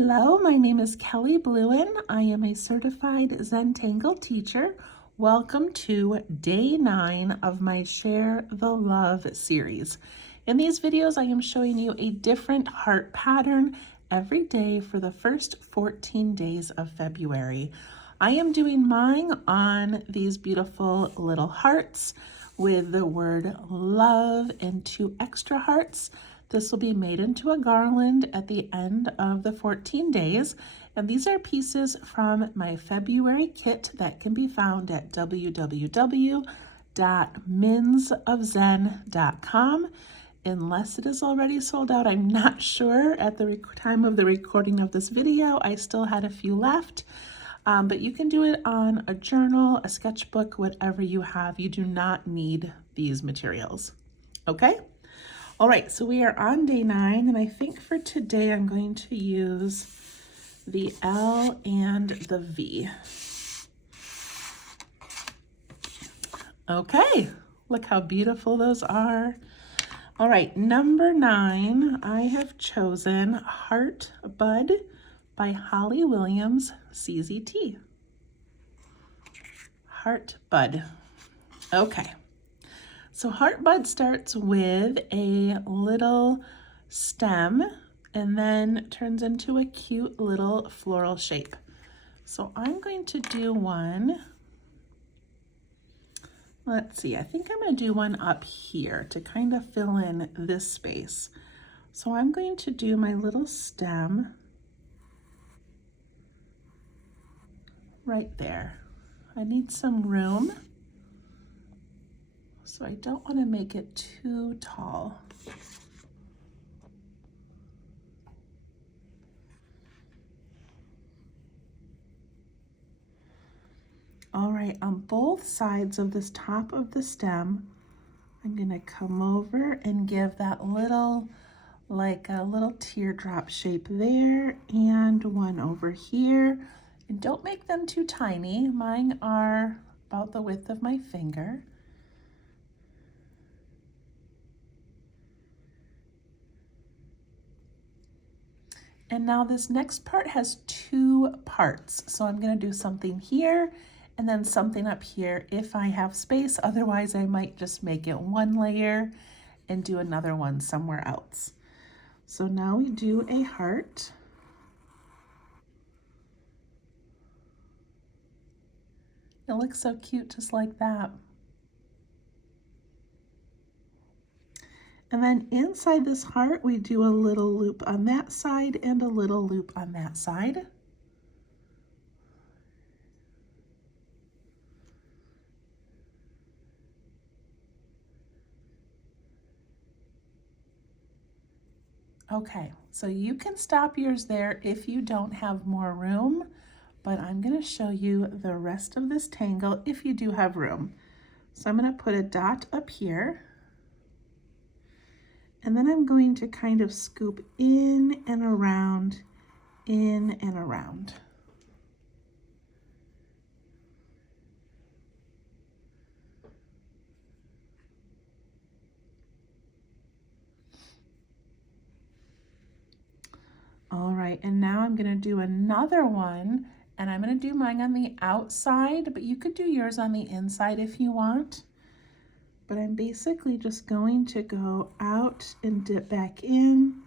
Hello, my name is Kelly Bluen. I am a certified Zentangle teacher. Welcome to day 9 of my Share the Love series. In these videos, I am showing you a different heart pattern every day for the first 14 days of February. I am doing mine on these beautiful little hearts with the word love and 2 extra hearts. This will be made into a garland at the end of the 14 days. And these are pieces from my February kit that can be found at www.minsofzen.com. Unless it is already sold out, I'm not sure. At the time of the recording of this video, I still had a few left. But you can do it on a journal, a sketchbook, whatever you have. You do not need these materials. Okay? All right, so we are on day 9, and I think for today I'm going to use the L and the V. Okay, look how beautiful those are. All right, number 9, I have chosen Heartbud by Holly Williams, CZT. Heartbud. Okay. So Heartbud starts with a little stem and then turns into a cute little floral shape. So I'm going to do one, let's see, I think I'm going to do one up here to kind of fill in this space. So I'm going to do my little stem right there. I need some room, so I don't want to make it too tall. All right, on both sides of this top of the stem, I'm going to come over and give that little, like a little teardrop shape there, and one over here. And don't make them too tiny. Mine are about the width of my finger. And now this next part has 2 parts. So I'm going to do something here and then something up here if I have space. Otherwise, I might just make it 1 layer and do another one somewhere else. So now we do a heart. It looks so cute just like that. And then inside this heart, we do a little loop on that side and a little loop on that side. Okay, so you can stop yours there if you don't have more room, but I'm going to show you the rest of this tangle if you do have room. So I'm going to put a dot up here. And then I'm going to kind of scoop in and around, in and around. All right, and now I'm going to do another one, and I'm going to do mine on the outside, but you could do yours on the inside if you want. But I'm basically just going to go out and dip back in,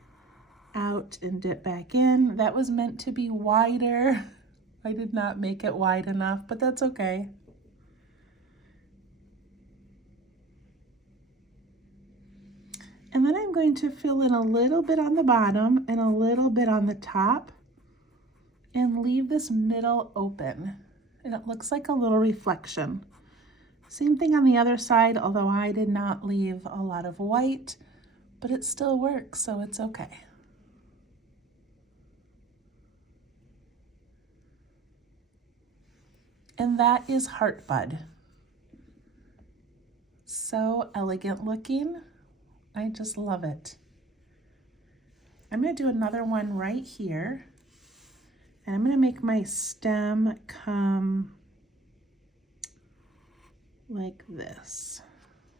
out and dip back in. That was meant to be wider. I did not make it wide enough, but that's okay. And then I'm going to fill in a little bit on the bottom and a little bit on the top and leave this middle open. And it looks like a little reflection. Same thing on the other side, although I did not leave a lot of white, but it still works, so it's okay. And that is Heartbud. So elegant looking. I just love it. I'm going to do another one right here, and I'm going to make my stem come like this.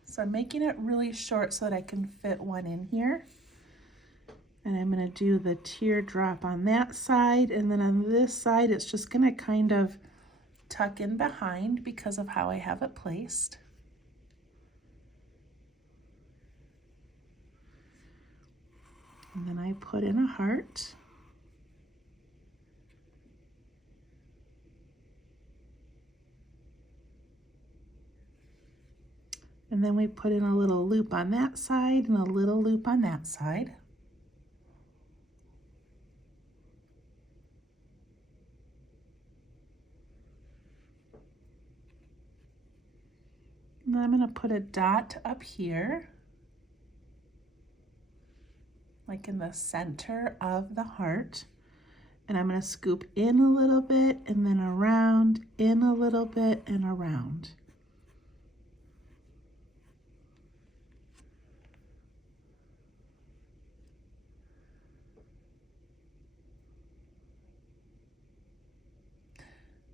So I'm making it really short so that I can fit one in here. And I'm going to do the teardrop on that side, and then on this side it's just going to kind of tuck in behind because of how I have it placed. And then I put in a heart. And then we put in a little loop on that side and a little loop on that side. And then I'm going to put a dot up here, like in the center of the heart. And I'm going to scoop in a little bit and then around, in a little bit and around.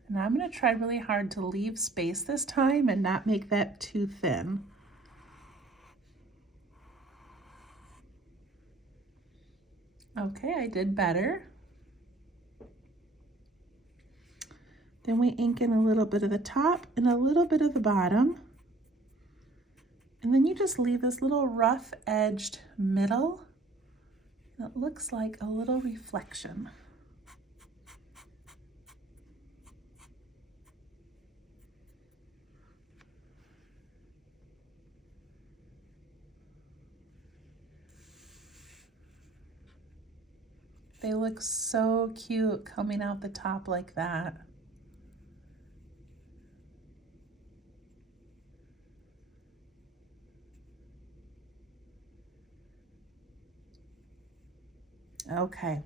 And I'm going to try really hard to leave space this time and not make that too thin. Okay, I did better. Then we ink in a little bit of the top and a little bit of the bottom. And then you just leave this little rough edged middle. And it looks like a little reflection. They look so cute coming out the top like that. Okay,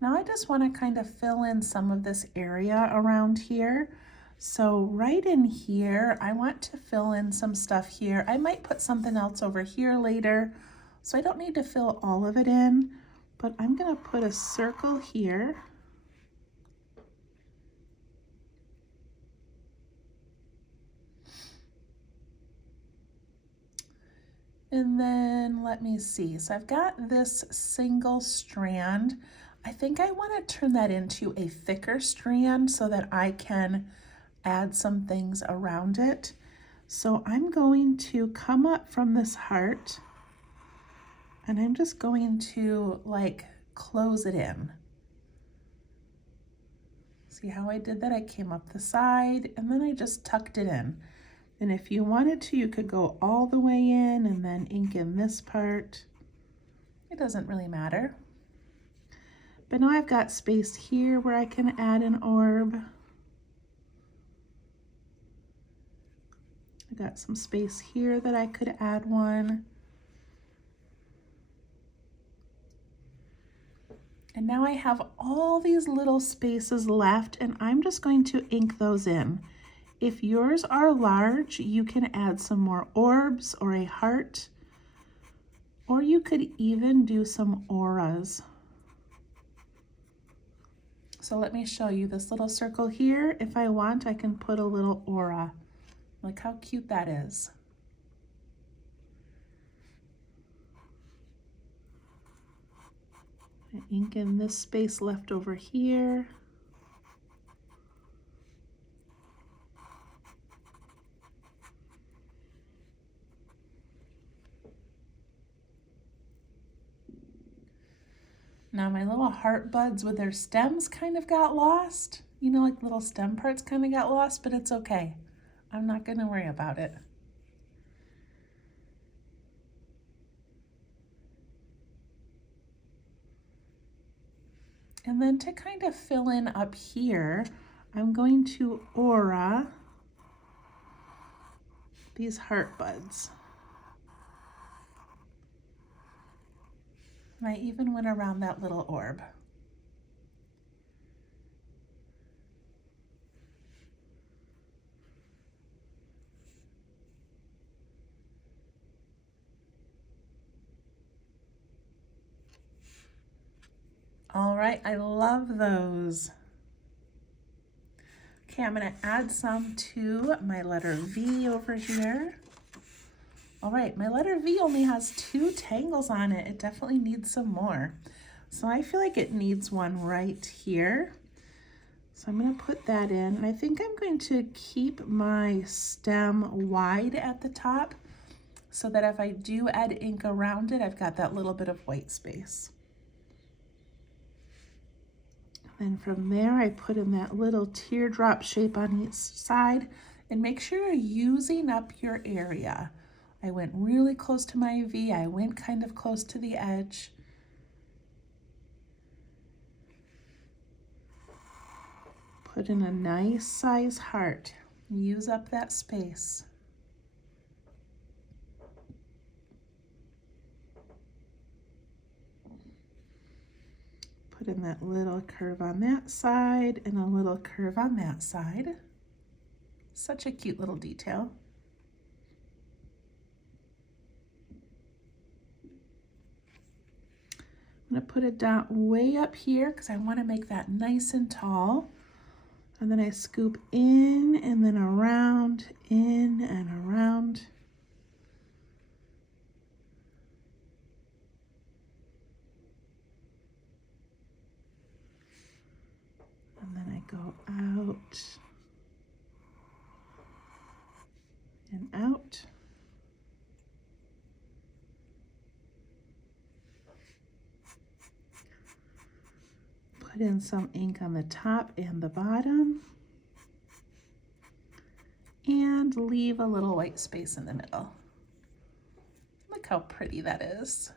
now I just want to kind of fill in some of this area around here. So right in here, I want to fill in some stuff here. I might put something else over here later, so I don't need to fill all of it in, but I'm going to put a circle here. And then let me see, so I've got this single strand. I think I want to turn that into a thicker strand so that I can add some things around it. So I'm going to come up from this heart and I'm just going to like close it in. See how I did that? I came up the side and then I just tucked it in. And if you wanted to, you could go all the way in and then ink in this part. It doesn't really matter. But now I've got space here where I can add an orb. I got some space here that I could add one. And now I have all these little spaces left and I'm just going to ink those in. If yours are large, you can add some more orbs or a heart, or you could even do some auras. So let me show you this little circle here. If I want, I can put a little aura. Look how cute that is. I ink in this space left over here. Now my little heart buds with their stems kind of got lost. You know, like little stem parts kind of got lost, but it's okay. I'm not going to worry about it. And then to kind of fill in up here, I'm going to aura these heart buds. And I even went around that little orb. All right, I love those. Okay, I'm gonna add some to my letter V over here. All right, my letter V only has 2 tangles on it. It definitely needs some more. So I feel like it needs one right here. So I'm going to put that in, and I think I'm going to keep my stem wide at the top so that if I do add ink around it, I've got that little bit of white space. And from there, I put in that little teardrop shape on each side, and make sure you're using up your area. I went really close to my V. I went kind of close to the edge. Put in a nice size heart. Use up that space. Put in that little curve on that side and a little curve on that side. Such a cute little detail. I'm going to put a dot way up here because I want to make that nice and tall. And then I scoop in and then around, in and around. And then I go out and out. Put in some ink on the top and the bottom. And leave a little white space in the middle. Look how pretty that is.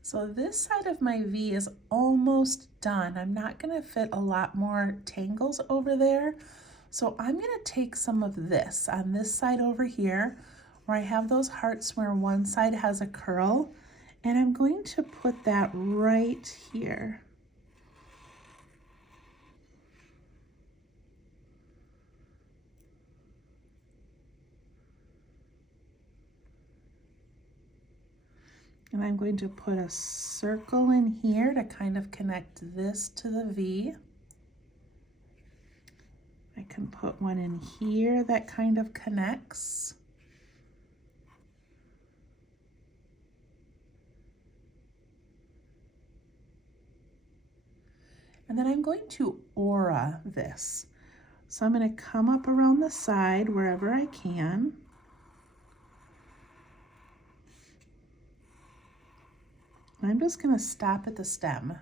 So this side of my V is almost done. I'm not going to fit a lot more tangles over there. So I'm going to take some of this on this side over here where I have those hearts where one side has a curl, and I'm going to put that right here. And I'm going to put a circle in here to kind of connect this to the V. I can put one in here that kind of connects. And then I'm going to aura this. So I'm going to come up around the side wherever I can. I'm just going to stop at the stem.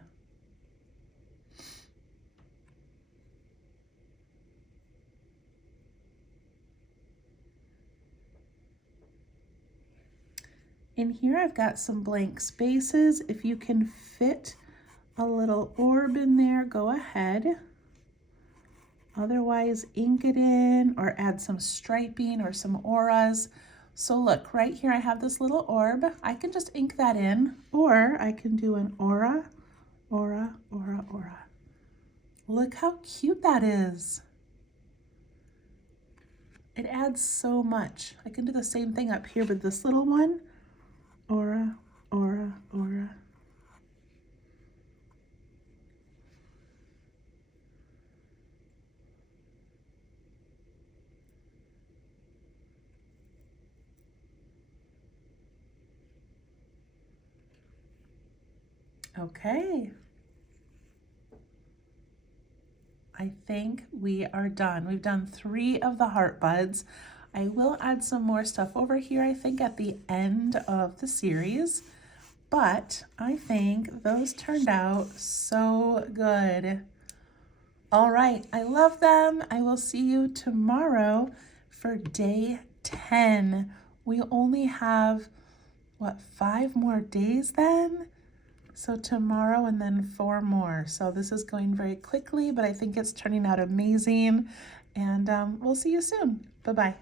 In here I've got some blank spaces. If you can fit a little orb in there, go ahead. Otherwise, ink it in or add some striping or some auras. So look, right here I have this little orb. I can just ink that in, or I can do an aura, aura, aura, aura. Look how cute that is. It adds so much. I can do the same thing up here with this little one. Aura, aura, aura. Okay. I think we are done. We've done 3 of the heart buds. I will add some more stuff over here, I think, at the end of the series, but I think those turned out so good. All right, I love them. I will see you tomorrow for day 10. We only have, what, 5 more days then? So tomorrow and then 4 more. So this is going very quickly, but I think it's turning out amazing. And we'll see you soon. Bye-bye.